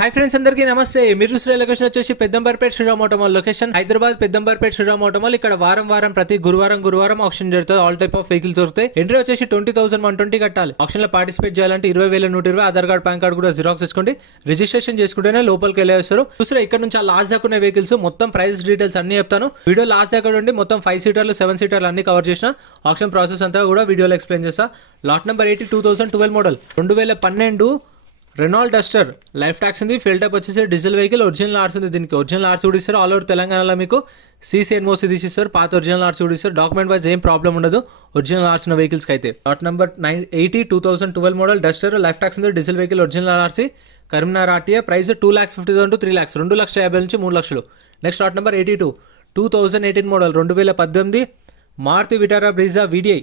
Hi friends, అందరికీ నమస్తే. మీరు చూసిన లొకేషన్ వచ్చేసి Peddamberpet Sriram auto mall location, Hyderabad Peddamberpet Sriram auto mall. ఇక్కడ వారం ప్రతి గురువారం ఆప్షన్ జరుగుతుంది. ఆల్ టైప్ ఆఫ్ వెహికల్స్ దొరుకుతాయి. ఎంట్రీ వచ్చేసి 20,120 కట్టాలి. ఆప్షన్ లో పార్టిసిపేట్ చేయాలంటే 20,120, ఆధార్ కార్డ్, పాన్ కార్డ్ కూడా జిరాక్స్ తెచ్చుకోండి. రిజిస్ట్రేషన్ చేసుకుంటేనే లోపలికి వెళ్ళేస్తారు. చూసారా, ఇక్కడ నుంచి లాస్ట్ దాకా ఉన్న వెహికల్స్ మొత్తం ప్రైస్ డీటెయిల్స్ అన్ని చెప్తాను. వీడియో లాస్ట్ దాకా ఉండి మొత్తం 5 సీటర్లు 7 సీటర్లు అన్ని కవర్ చేసిన ఆప్షన్ ప్రాసెస్ అంతా కూడా వీడియోలో ఎక్స్ప్లెయిన్ చేస్తా. Lot number 80 2012 model 2012 Renault Duster life tax ఉంది. ఫిల్ టైప్ వచ్చేసి డీజిల్ వెహికల్. ఒరిజినల్ ఆర్స్ ఉంది. దీనికి ఒరిజినల్ ఆర్స్ కూడా ఇస్తారు. ఆల్ ఓవర్ తెలంగాణలో మీకు సీసీ ఎన్ఓసీ తీసిస్తారు. పాత ఒరిజినల్ ఆర్స్ కూడా ఇస్తారు. డాక్యుమెంట్ వైజ్ ఏం ప్రాబ్లం ఉండదు ఒరిజినల్ ఆర్స్ ఉన్న వెహికల్స్ కి అయితే. Lot number 80 2012 model duster life tax ఉంది. Diesel vehicle. Original RC Karimnagar RTA. Price 2,50,000 to 3,00,000, 2,50,000 నుంచి 3,00,000. Next lot number 82 2018 model 2018 Maruti Vitara Brezza VDI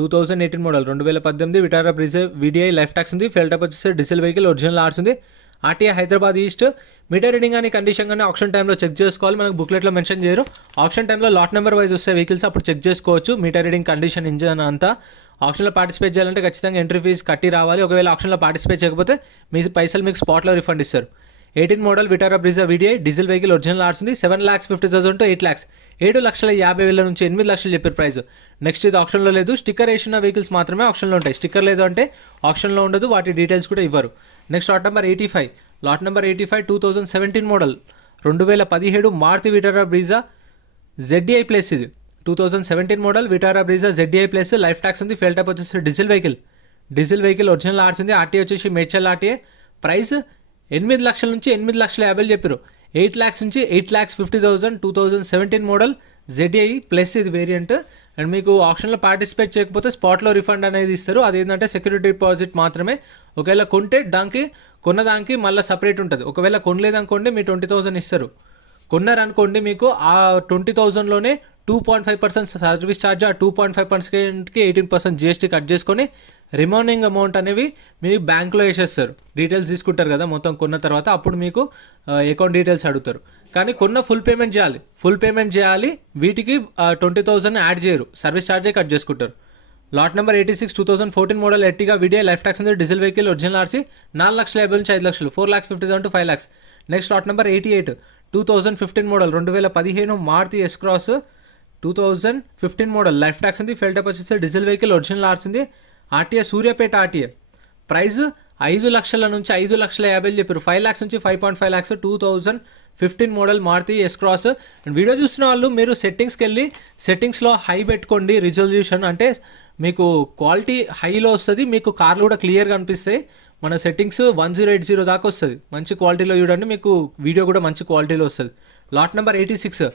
2018 model 2018 Vitara Brezza VDI life tax ఉంది. Fuel type వచ్చేసి diesel vehicle. Original RC ఉంది. RTI Hyderabad east. Meter reading అని condition కానీ option టైంలో check చేసుకోవాలి. మనకు బుక్లెట్లో మెన్షన్ చేయరు. ఆప్షన్ టైంలో లాట్ నెంబర్ వైజ్ వస్తే వెహికల్స్ అప్పుడు చెక్ చేసుకోవచ్చు. మీటర్ రీడింగ్ కండిషన్ ఇంజన్ అంతా. ఆప్షన్లో పార్టిసిపేట్ చేయాలంటే ఖచ్చితంగా ఎంట్రీ ఫీజు కట్టి రావాలి. ఒకవేళ ఆప్షన్లో పార్టిసిపేట్ చేయకపోతే మీ పైసలు మీకు స్పాట్లో రిఫండ్ ఇస్తారు. 18 model Vitara Brezza VDI diesel vehicle. Original RC ఉంది. 7,50,000 to 8,00,000, 7,50,000 నుంచి 8,00,000 చెప్పారు ప్రైస్. నెక్స్ట్ ఇది ఆప్షన్లో లేదు. స్టిక్కర్ వేసిన వెహికల్స్ మాత్రమే ఆప్షన్లో ఉంటాయి. స్టిక్కర్ లేదు అంటే ఆప్షన్లో ఉండదు. వాటి డీటెయిల్స్ కూడా ఇవ్వరు. Next lot number 85 lot number 85 2017 model 2017 Maruti Vitara Brezza ZDI plus. ఇది 2017 model Vitara Brezza ZDI plus. Life tax ఉంది. ఫెల్ టైప్ వచ్చేసి diesel vehicle. Diesel vehicle. Original RC ఉంది. ఆర్టీఏ వచ్చేసి మేడ్చల్ ఆర్టీఏ. ప్రైస్ 8,00,000 నుంచి 8,50,000 చెప్పారు. 8,00,000 నుంచి 8,50,000 2017 మోడల్ జెడ్ఐ ప్లస్ ఇది variant. And మీకు ఆప్షన్లో పార్టిసిపేట్ చేయకపోతే స్పాట్లో రిఫండ్ అనేది ఇస్తారు. అదేంటంటే సెక్యూరిటీ డిపాజిట్ మాత్రమే. ఒకవేళ కొంటే కొన్నదానికి మళ్ళీ సపరేట్ ఉంటుంది. ఒకవేళ కొనలేదనుకోండి మీ 20,000 ఇస్తారు. కొన్నారనుకోండి మీకు ఆ 20,000లోనే 2.5% సర్వీస్ ఛార్జ్, ఆ 2.5%కి 18% జిఎస్టీ కట్ చేసుకొని రిమైనింగ్ అమౌంట్ అనేవి మీ బ్యాంక్లో వేసేస్తారు. డీటెయిల్స్ తీసుకుంటారు కదా మొత్తం కొన్న తర్వాత. అప్పుడు మీకు అకౌంట్ డీటెయిల్స్ అడుగుతారు. కానీ కొన్న ఫుల్ పేమెంట్ చేయాలి. వీటికి 20,000 యాడ్ చేయరు. సర్వీస్ ఛార్జే కట్ చేసుకుంటారు. Lot number 86 2014 model Ertiga VDI life tax ఉంది. Diesel vehicle. ఒరిజినల్ ఆర్సీ 4,50,000 నుంచి 5,00,000, 4,50,000 to 5,00,000. Next lot number 88 2015 model 2015 Maruti S cross 2015 model life tax ఉంది. ఫెల్ టైప్ వచ్చేసి డీజిల్ వెహికల్. ఒరిజినల్ ఆర్స్ ఉంది. RTA Suryapet RTA. ప్రైస్ 5,00,000 నుంచి 5,50,000 చెప్పారు. 5,00,000 నుంచి 5.5 lakhs 2015 model Maruti S cross. And video చూస్తున్న వాళ్ళు మీరు సెట్టింగ్స్కి వెళ్ళి సెట్టింగ్స్లో హై పెట్టుకోండి. రిజల్యూషన్ అంటే మీకు క్వాలిటీ హైలో వస్తుంది. మీకు కార్లు కూడా క్లియర్గా అనిపిస్తాయి. మన సెట్టింగ్స్ 1080 దాకా వస్తుంది. మంచి క్వాలిటీలో చూడండి. మీకు వీడియో కూడా మంచి క్వాలిటీలో వస్తుంది. Lot number 86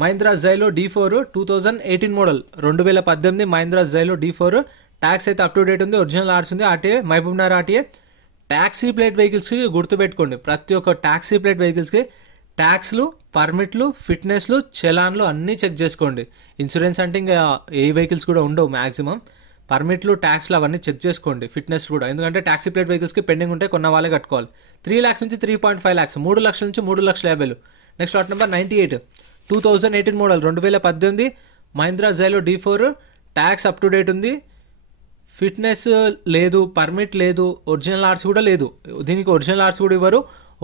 Mahindra Xylo D4 2018 model 2018 Mahindra Xylo D4. Tax అయితే అప్ టు డేట్ ఉంది. ఒరిజినల్ ఆర్స్ ఉంది. RTA Mahabubnagar RTA. Taxi plate వెహికల్స్కి గుర్తుపెట్టుకోండి. ప్రతి ఒక్క ట్యాక్సీ ప్లేట్ వెహికల్స్కి ట్యాక్స్లు, పర్మిట్లు, ఫిట్నెస్లు, చలాన్లు అన్నీ చెక్ చేసుకోండి. ఇన్సూరెన్స్ అంటే ఇంకా ఏ వెహికల్స్ కూడా ఉండవు మ్యాక్సిమం. పర్మిట్లు, ట్యాక్స్లు అవన్నీ చెక్ చేసుకోండి. ఫిట్నెస్ కూడా, ఎందుకంటే ట్యాక్సీ ప్లేట్ వెహికల్స్కి పెండింగ్ ఉంటే కొన్న వాళ్ళే కట్టుకోవాలి. 3,00,000 నుంచి 3.5 lakhs, 3,00,000 నుంచి 3,50,000. Next lot number 98 2018 model 2018 Mahindra Xylo D4. Tax up to date ఉంది. ఫిట్నెస్ లేదు, పర్మిట్ లేదు, ఒరిజినల్ ఆర్స్ కూడా లేదు. దీనికి ఒరిజినల్ ఆర్స్ కూడా ఇవ్వరు.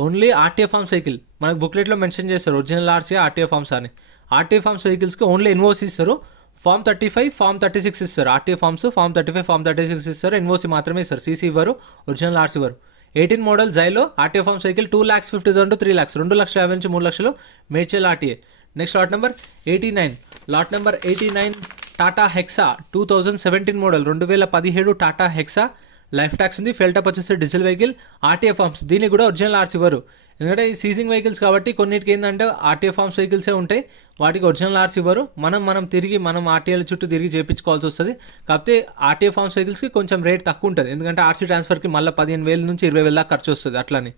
Only RTA forms vehicle. మనకు బుక్లెట్లో మెన్షన్ చేస్తారు ఒరిజినల్ ఆర్సీ ఆర్టీఏ ఫార్మ్స్ అని. ఆర్టీఏ ఫార్మ్స్ వెహికల్స్కి ఓన్లీ ఎన్ఓసీ ఇస్తారు. ఫార్మ్ 35 ఫార్మ్ 36 ఇస్తారు. ఆర్టీఏ ఫార్మ్స్ ఫార్మ్ 35 ఫార్మ్ 36 ఇస్తారు. ఎన్ఓసీ మాత్రమే ఇస్తారు. సీసీ ఇవ్వరు, ఒరిజినల్ ఆర్స్ ఇవ్వరు. 18 model Xylo RTA forms vehicle 2,50,000 to 3,00,000, 2,50,000 నుంచి 3,00,000 Medchal RTA. Next lot number 89 lot number 89 Tata Hexa 2017 model 2017 Tata Hexa life tax ఉంది. ఫెల్ టైప్ వచ్చేసి డీజిల్ వెహికల్. RTA forms. దీనికి కూడా ఒరిజినల్ ఆర్స్ ఇవ్వరు. ఎందుకంటే ఈ సీజింగ్ వెహికల్స్ కాబట్టి కొన్నిటికి ఏంటంటే ఆర్టీఏ ఫార్మ్స్ వెహికల్సే ఉంటాయి. వాటికి ఒరిజినల్ ఆర్స్ ఇవ్వరు. మనం ఆర్టీఏల చుట్టూ తిరిగి చేయించుకోవాల్సి వస్తుంది. కాకపోతే ఆర్టీఏ ఫార్మ్స్ వెహికల్స్కి కొంచెం రేట్ తక్కువ ఉంటుంది. ఎందుకంటే ఆర్సీ ట్రాన్స్ఫర్కి మళ్ళీ 15,000 నుంచి 20,000 దాకా ఖర్చు వస్తుంది. అట్లని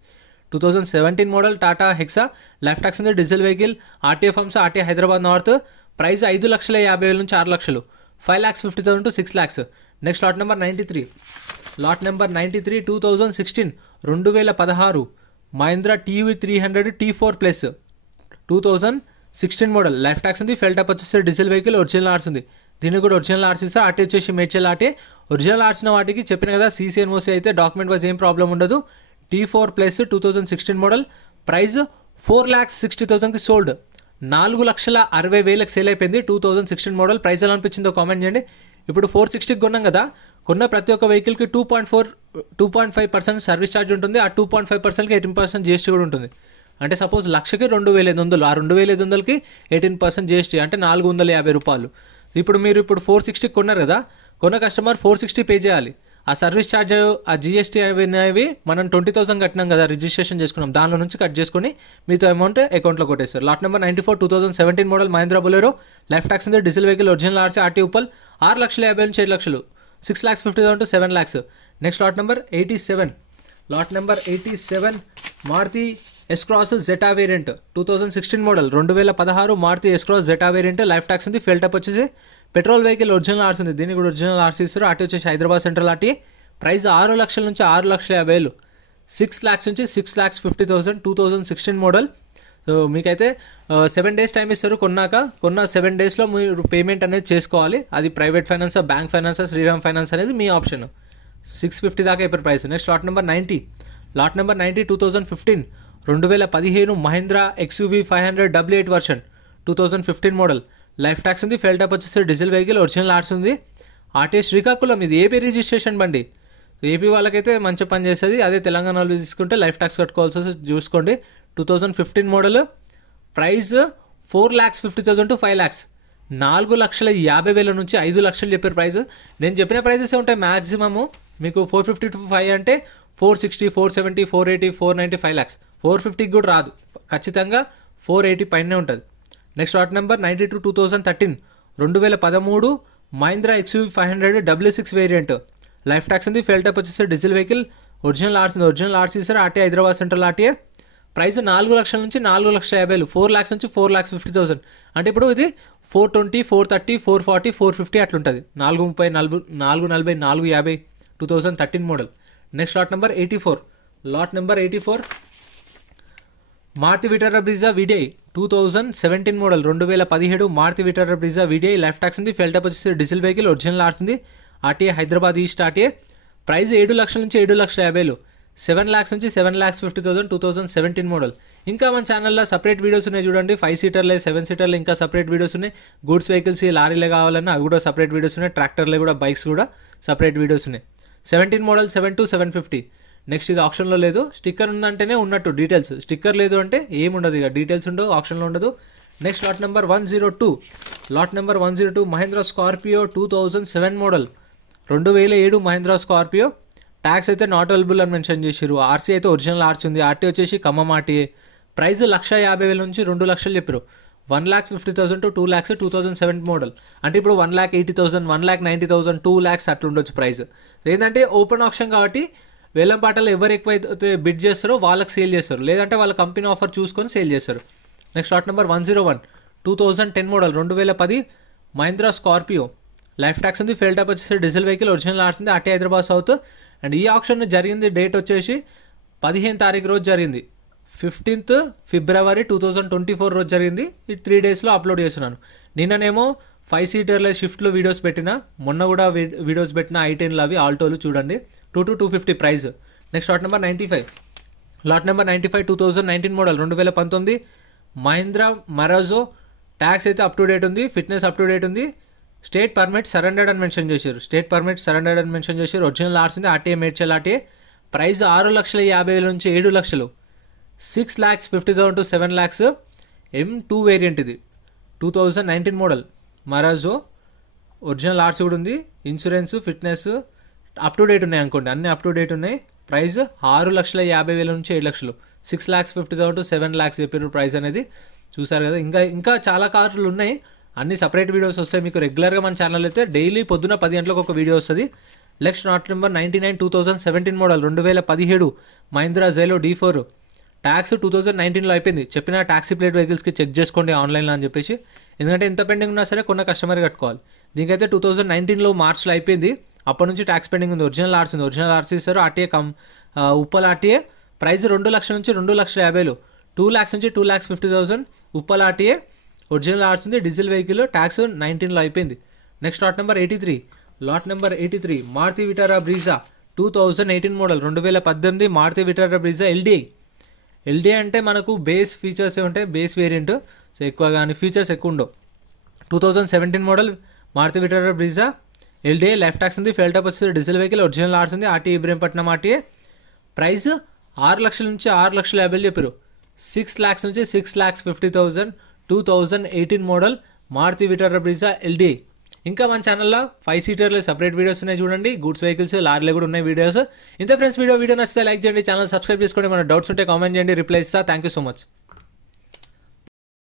2017 model Tata Hexa life tax ఉంది. Diesel vehicle. RTA forms. RTA Hyderabad north. Price 5,50,000 నుంచి 6,00,000, 5,50,000 to 6,00,000. Next lot number 93 lot number 93 2016 2016 Mahindra TU300 T4 plus 2016 model life tax ఉంది. ఫెల్ టైప్ వచ్చేసి డీజిల్ వెహికల్. ఒరిజినల్ ఆర్స్ ఉంది. దీనికి కూడా ఒరిజినల్ ఆర్స్ ఇస్తారు. ఆర్టీ వచ్చేసి Medchal RT. Original ఆర్సిన వాటికి చెప్పిన కదా సీసీ ఎన్ఓసీ అయితే డాక్యుమెంట్ వైజ్ ఏం ప్రాబ్లం ఉండదు. T4 ప్లస్ 2016 మోడల్, ప్రైస్ 4,60,000కి సోల్డ్. 4,60,000కి సేల్ అయిపోయింది. 2016 మోడల్. ప్రైస్ ఎలా అనిపించిందో కామెంట్ చేయండి. ఇప్పుడు 460కి కొన్నాం కదా, కొన్న ప్రతి ఒక్క వెహికల్కి 2.5% సర్వీస్ ఛార్జ్ ఉంటుంది. ఆ 2.5%కి 18% GST కూడా ఉంటుంది. అంటే సపోజ్ లక్షకి 2,500, ఆ 2,500కి 18% GST అంటే 450 రూపాయలు. ఇప్పుడు మీరు 460కి కొన్నారు కదా, కొన్న కస్టమర్ 460 పే చేయాలి. ఆ సర్వీస్ ఛార్జ్, ఆ GST అనేవి మనం 20,000 కట్టినాం కదా, రిజిస్ట్రేషన్ చేసుకున్నాం, దానిలో నుంచి కట్ చేసుకుని మీతో అమౌంట్ అకౌంట్లో కొట్టేస్తారు. Lot number 94 2017 model Mahindra Bolero. Life tax ఉంది. Diesel vehicle, original RC, RT Uppal. 6,50,000 నుంచి 7,00,000, 6,50,000 to 7,00,000. Next lot number 87. Lot number 87 Maruti S-Cross Zeta variant 2016 model. 2016 Maruti S-Cross Zeta variant. Life tax ఉంది. ఫెల్ టప్ వచ్చేసి పెట్రోల్ వెహికల్, ఒరిజినల్ RC ఉంది. దీనికి కూడా original RC ఇస్తారు. RT వచ్చేసి Hyderabad central RT. Price 6,00,000 నుంచి 6,50,000, 6,00,000 నుంచి 6,50,000. 2016 మోడల్. సో మీకైతే 7 days టైం ఇస్తారు. కొన్న 7 daysలో మీరు పేమెంట్ అనేది చేసుకోవాలి. అది private finance, bank finance, Sriram finance అనేది మీ ఆప్షన్. 650 దాకా అయిపోయి price. Next lot number 90. Lot number 90 2015 2015 Mahindra XUV 500 W8 version 2015 model. Life tax ఉంది. ఫెల్ టప్ వచ్చేసి డీజిల్ వెహికల్, ఒరిజినల్ RC ఉంది. RT శ్రీకాకుళం. ఇది ఏపీ రిజిస్ట్రేషన్ బండి. ఏపీ వాళ్ళకైతే మంచి పని చేస్తుంది. అదే తెలంగాణలో తీసుకుంటే లైఫ్ ట్యాక్స్ కట్టుకోవాల్సి వస్తే చూసుకోండి. 2015 మోడల్. ప్రైస్ 4,50,000 to 5,00,000, 4,50,000 నుంచి 5,00,000 చెప్పారు ప్రైస్. నేను చెప్పిన ప్రైసెస్ ఉంటాయి మ్యాక్సిమము. మీకు 450 to 5 అంటే 460, 470, 480, 490, 5,00,000. 450కి కూడా రాదు, ఖచ్చితంగా 480 పైనే ఉంటుంది. Next lot number 92 2013 2013 Mahindra XUV 500 W6 variant. Life tax ఉంది. ఫెల్ టప్ వచ్చేసి డీజిల్ వెహికల్, ఒరిజినల్ RC ఇస్తారు. RT Hyderabad central RTA. Price 4,00,000 నుంచి 4,50,000, 4,00,000 నుంచి 4,50,000. అంటే ఇప్పుడు ఇది 420, 430, 440, 450 అట్లుంటుంది. 430, 440, 450. 2013 model. Next lot number 84. Lot number 84 Maruti Vitara Brezza VDI 2017 model. 2017 Maruti Vitara Brezza VDI. Life tax ఉంది. ఫెల్ టప్ వచ్చేసి డీజిల్ వెహికల్, ఒరిజినల్ RC ఉంది. RTA Hyderabad east RTA. Price 7,00,000 నుంచి 7,50,000, 7,00,000 నుంచి 7,50,000. 2017 మోడల్. ఇంకా మన ఛానల్లో సపరేట్ వీడియోస్ ఉన్నాయి చూడండి. 5 సీటర్లే, 7 సీటర్లే ఇంకా సపరేట్ వీడియోస్ ఉన్నాయి. గూడ్స్ వెహికల్స్, లారీలే కావాలన్నా అవి కూడా సపరేట్ వీడియోస్ ఉన్నాయి. ట్రాక్టర్లే కూడా, బైక్స్ కూడా సపరేట్ వీడియోస్ ఉన్నాయి. 17 మోడల్ 7,2,750. నెక్స్ట్ ఇది ఆప్షన్లో లేదు. స్టిక్కర్ ఉందంటేనే ఉన్నట్టు డీటెయిల్స్, స్టిక్కర్ లేదు అంటే ఏముండదు, ఇక డీటెయిల్స్ ఉండవు, ఆప్షన్లో ఉండదు. Next lot number 102. Lot number 102 Mahindra Scorpio 2007 model. 2007 Mahindra Scorpio. Tax అయితే నాట్ అవైలబుల్ అని మెన్షన్ చేశారు. RC అయితే ఒరిజినల్ RC ఉంది. RT వచ్చేసి ఖమ్మం RTA. ప్రైస్ 1,50,000 నుంచి 2,00,000 చెప్పారు. 1,50,000 to 2,00,000. 2007 మోడల్. అంటే ఇప్పుడు 1,80,000, 1,90,000, 2,00,000 అట్లా ఉండొచ్చు ప్రైస్. ఏంటంటే ఓపెన్ ఆప్షన్ కాబట్టి వేలం పాటలు ఎవరు ఎక్కువైతే బిడ్ చేస్తారో వాళ్ళకి సేల్ చేస్తారు, లేదంటే వాళ్ళ కంపెనీ ఆఫర్ చూసుకొని సేల్ చేస్తారు. Next lot number 101 2010 model. 2010 Mahindra Scorpio. Life tax ఉంది. ఫెల్ టప్ వచ్చేసి డీజిల్ వెహికల్, ఒరిజినల్ RC ఉంది. RT Hyderabad south. అండ్ ఈ ఆప్షన్ జరిగింది డేట్ వచ్చేసి 15 తారీఖు రోజు జరిగింది. 15th February 2024 రోజు జరిగింది. ఈ 3 daysలో అప్లోడ్ చేస్తున్నాను. నిన్ననేమో 5 సీటర్ల షిఫ్ట్లో వీడియోస్ పెట్టిన, మొన్న కూడా వీడియోస్ పెట్టిన. I10లు అవి ఆల్టోలు చూడండి. 2,250 price. Next lot number 95. Lot number 95 2019 model. 2019 Mahindra Marazzo. Tax అయితే అప్ టు డేట్ ఉంది. ఫిట్నెస్ అప్ టు డేట్ ఉంది. స్టేట్ పర్మిట్ సరెండర్డ్ అని మెన్షన్ చేశారు. స్టేట్ పర్మిట్ సరెండర్డ్ అని మెన్షన్ చేశారు. ఒరిజినల్ RC ఉంది. RTA Medchal RTA. ప్రైస్ 6,50,000 నుంచి 7,00,000, 6,50,000 to 7,00,000. M2 వేరియంట్ ఇది. 2019 మోడల్ మరాజో. ఒరిజినల్ RC కూడా ఉంది. Insurance, fitness up to date ఉన్నాయి అనుకోండి, అన్ని అప్ టు డేట్ ఉన్నాయి. ప్రైస్ 6,50,000 నుంచి 7,00,000, 6,50,000 to 7,00,000 చెప్పారు ప్రైస్ అనేది. చూసారు కదా. ఇంకా చాలా కార్లు ఉన్నాయి. అన్ని సపరేట్ వీడియోస్ వస్తాయి మీకు రెగ్యులర్గా. మన ఛానల్ అయితే డైలీ పొద్దున 10 గంటలకు ఒక వీడియో వస్తుంది. Next lot number 99 2017 model. 2017 Mahindra Xylo D4. Tax 2019లో అయిపోయింది. చెప్పిన ట్యాక్సీ ప్లేట్ వెహికల్స్కి చెక్ చేసుకోండి ఆన్లైన్లో అని చెప్పేసి, ఎందుకంటే ఎంత పెండింగ్ ఉన్నా సరే కొన్న కస్టమర్ కట్టుకోవాలి. దీనికైతే 2019లో మార్చ్లో అయిపోయింది. అప్పటి నుంచి ట్యాక్స్ పెండింగ్ ఉంది. ఒరిజినల్ RC ఉంది. ఒరిజినల్ RC ఇస్తారు. RTA Uppal RTA. ప్రైస్ 2,00,000 నుంచి 2,50,000, 2,00,000 నుంచి 2,50,000. ఉప్పల్ RTA. ఒరిజినల్ RC ఉంది. Diesel vehicle. ట్యాక్స్ 19లో అయిపోయింది. Next lot number 83. Lot number 83 Maruti Vitara Brezza 2018 model 2018 Maruti Vitara Brezza LDI అంటే మనకు బేస్ ఫీచర్స్ ఉంటాయి, బేస్ వేరియంట్. సో ఎక్కువ కానీ ఫీచర్స్ ఎక్కువ ఉండవు. 2017 model Maruti Vitara Brezza LDI. Life tax ఉంది, ఫెయిల్ టాప్ వస్తుంది, డీజిల్ వెహికల్, ఒరిజినల్ ఆర్స్ ఉంది, ఆర్టీ ఇబ్రహీంపట్నం ఆర్టీఏ. ప్రైస్ 6 లక్షల నుంచి 6,50,000 చెప్పారు. 6 lakhs నుంచి 6,50,000. 2018 model Maruti Vitara Brezza LDI. ఇంకా మన ఛానల్లో 5 సీటర్లు సపరేట్ వీడియోస్ ఉన్నాయి చూడండి. గూడ్స్ వెహికల్స్, లారీలు కూడా ఉన్నాయి వీడియోస్. ఇంత ఫ్రెండ్స్, వీడియో నచ్చితే లైక్ చేయండి, ఛానల్ సబ్స్క్రైబ్ చేసుకోండి. మన డౌట్స్ ఉంటే కామెంట్ చేయండి, రిప్లై ఇస్తా. Thank you so much.